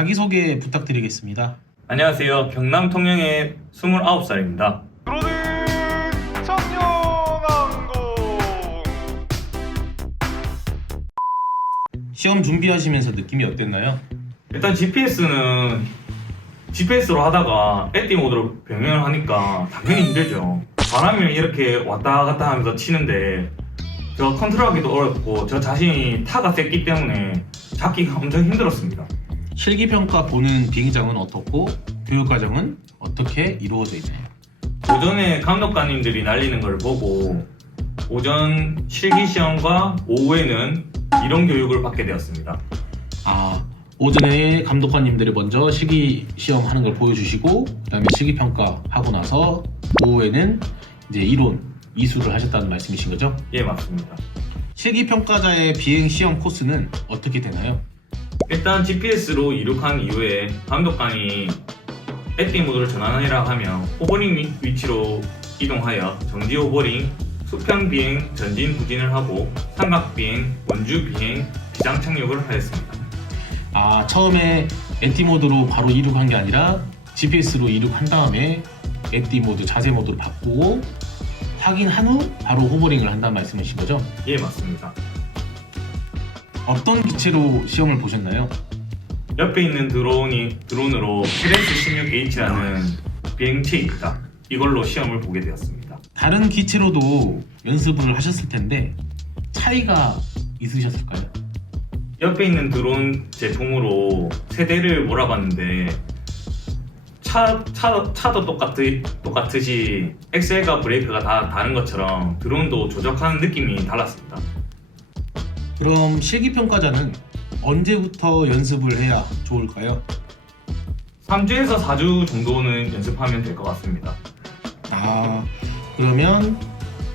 자기소개 부탁드리겠습니다. 안녕하세요. 경남 통영의 29살입니다. 들어는 청년항공. 시험 준비하시면서 느낌이 어땠나요? 일단 GPS로 하다가 에띠 모드로 병행을 하니까 당연히 힘들죠. 바람이 이렇게 왔다 갔다 하면서 치는데 저 컨트롤하기도 어렵고 저 자신이 타가 셌기 때문에 잡기가 엄청 힘들었습니다. 실기평가 보는 비행장은 어떻고 교육과정은 어떻게 이루어져 있나요? 오전에 감독관님들이 날리는 걸 보고 오전 실기시험과 오후에는 이론 교육을 받게 되었습니다. 오전에 감독관님들이 먼저 실기시험 하는 걸 보여주시고 그 다음에 실기평가 하고 나서 오후에는 이제 이론 이수를 하셨다는 말씀이신 거죠? 예, 맞습니다. 실기평가자의 비행시험 코스는 어떻게 되나요? 일단 GPS로 이륙한 이후에 감독관이 에띠 모드를 전환해라 하면 호버링 위치로 이동하여 정지 호버링, 수평 비행, 전진 후진을 하고 삼각 비행, 원주 비행, 비장 착륙을 하였습니다. 처음에 에티 모드로 바로 이륙한 게 아니라 GPS로 이륙한 다음에 에티 모드, 자세 모드로 바꾸고 확인한 후 바로 호버링을 한다는 말씀이신 거죠? 예, 맞습니다. 어떤 기체로 시험을 보셨나요? 옆에 있는 드론으로 PLS-16H라는 비행체입니다. 이걸로 시험을 보게 되었습니다. 다른 기체로도 연습을 하셨을 텐데 차이가 있으셨을까요? 옆에 있는 드론 제품으로 세대를 몰아봤는데 차도 똑같듯이 엑셀과 브레이크가 다 다른 것처럼 드론도 조작하는 느낌이 달랐습니다. 그럼 실기평가자는 언제부터 연습을 해야 좋을까요? 3주에서 4주 정도는 연습하면 될 것 같습니다. 그러면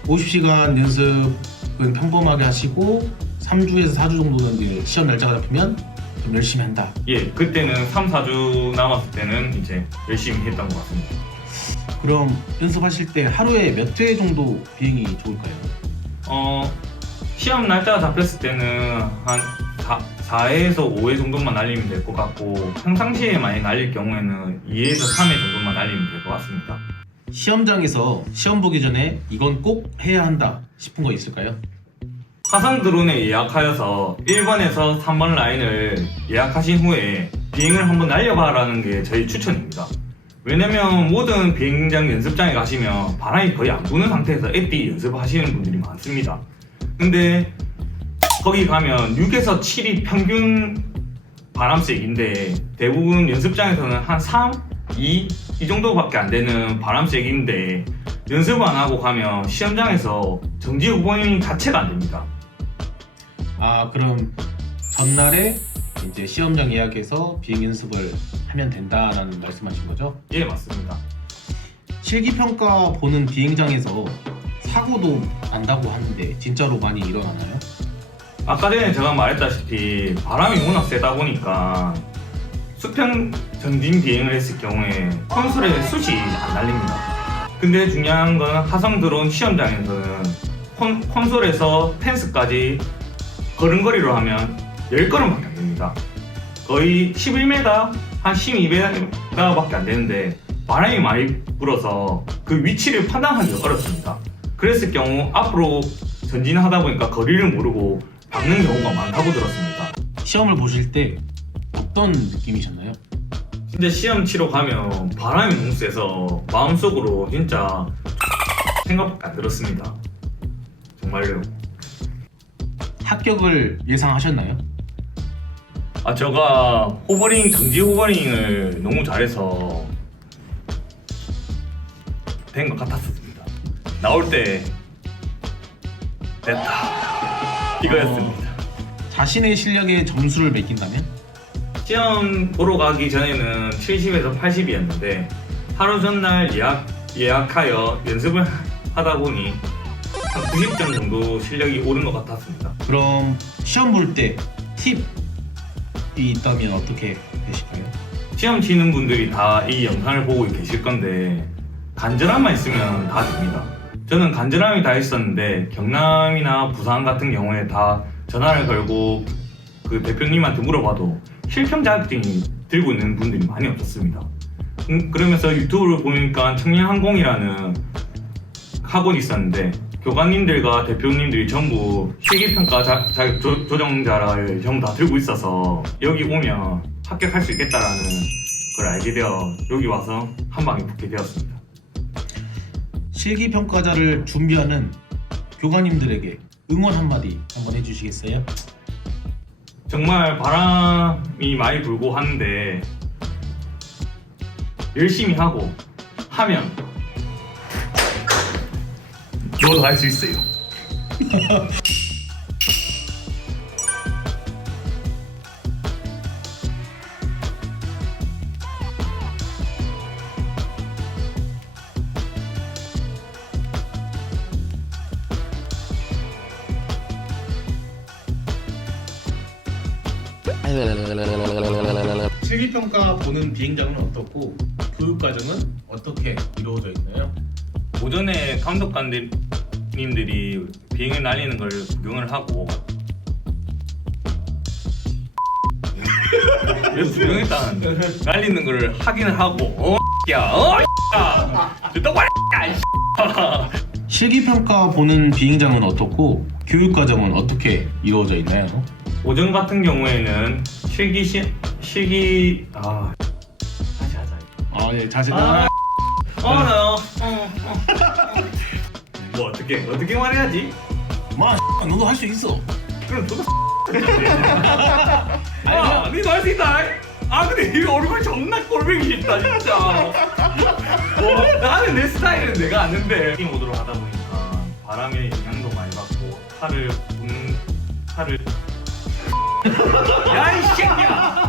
50시간 연습은 평범하게 하시고 3주에서 4주 정도는 이제 시험 날짜가 잡히면 좀 열심히 한다. 예, 그때는 3, 4주 남았을 때는 이제 열심히 했던 것 같습니다. 그럼 연습하실 때 하루에 몇 회 정도 비행이 좋을까요? 시험 날짜가 잡혔을 때는 한 4회에서 5회 정도만 날리면 될 것 같고 평상시에 많이 날릴 경우에는 2회에서 3회 정도만 날리면 될 것 같습니다. 시험장에서 시험 보기 전에 이건 꼭 해야 한다 싶은 거 있을까요? 화성 드론에 예약하여서 1번에서 3번 라인을 예약하신 후에 비행을 한번 날려봐라는 게 저희 추천입니다. 왜냐면 모든 비행장 연습장에 가시면 바람이 거의 안 부는 상태에서 에띠 연습을 하시는 분들이 많습니다. 근데 거기 가면 6에서 7이 평균 바람색인데 대부분 연습장에서는 한 3, 2 이 정도밖에 안 되는 바람색인데 연습을 안 하고 가면 시험장에서 정지 호버링 자체가 안 됩니다. 그럼 전날에 이제 시험장 예약해서 비행 연습을 하면 된다라는 말씀하신 거죠? 예, 맞습니다. 실기평가 보는 비행장에서 사고도 난다고 하는데 진짜로 많이 일어나나요? 아까 전에 제가 말했다시피 바람이 워낙 세다 보니까 수평 전진 비행을 했을 경우에 콘솔에 숱이 안 날립니다. 근데 중요한 건 화성 드론 시험장에서는 콘솔에서 펜스까지 걸음걸이로 하면 10걸음밖에 안 됩니다. 거의 11m, 한 12m밖에 안 되는데 바람이 많이 불어서 그 위치를 판단하기가 어렵습니다. 그랬을 경우 앞으로 전진하다 보니까 거리를 모르고 박는 경우가 많다고 들었습니다. 시험을 보실 때 어떤 느낌이셨나요? 진짜 시험 치러 가면 바람이 너무 세서 마음속으로 진짜 생각밖에 안 들었습니다. 정말요. 합격을 예상하셨나요? 제가 정지 호버링을 너무 잘해서 된 것 같았습니다. 나올 때 됐다 이거였습니다. 자신의 실력에 점수를 매긴다면? 시험 보러 가기 전에는 70에서 80이었는데 하루 전날 예약하여 연습을 하다 보니 한 90점 정도 실력이 오른 것 같았습니다. 그럼 시험 볼 때 팁이 있다면 어떻게 되실까요? 시험 치는 분들이 다 이 영상을 보고 계실 건데 간절함만 있으면 다 됩니다. 저는 간절함이 다 있었는데 경남이나 부산 같은 경우에 다 전화를 걸고 그 대표님한테 물어봐도 실평 자격증이 들고 있는 분들이 많이 없었습니다. 그러면서 유튜브를 보니까 청년항공이라는 학원이 있었는데 교관님들과 대표님들이 전부 실기평가 자격 조정자를 전부 다 들고 있어서 여기 오면 합격할 수 있겠다라는 걸 알게 되어 여기 와서 한 방에 붙게 되었습니다. 실기평가자를 준비하는 교관님들에게 응원 한마디 한번 해주시겠어요? 정말 바람이 많이 불고 하는데 열심히 하고 하면 너도 할 수 있어요. 실기평가 보는 비행장은 어떻고 교육과정은 어떻게 이루어져 있나요? 오전에 감독관님들이 비행을 날리는 걸 구경을 하고 왜 구경했다는 날리는 걸 확인을 하고 실기평가 보는 비행장은 어떻고 교육과정은 어떻게 이루어져 있나요? 오전 같은 경우에는 다시 하자. 아, 네, 자세가 뭐 어떻게 말해야지? 마 너도 할 수 있어. 그럼 저도 니도 할 수 있다. 근데 이 얼굴 존나 꼴보기 싫다 진짜. 나는 내 스타일은 내가 아는데 이 모드로 하다 보니까 바람의 영향도 많이 받고 팔을 야 이 새끼야.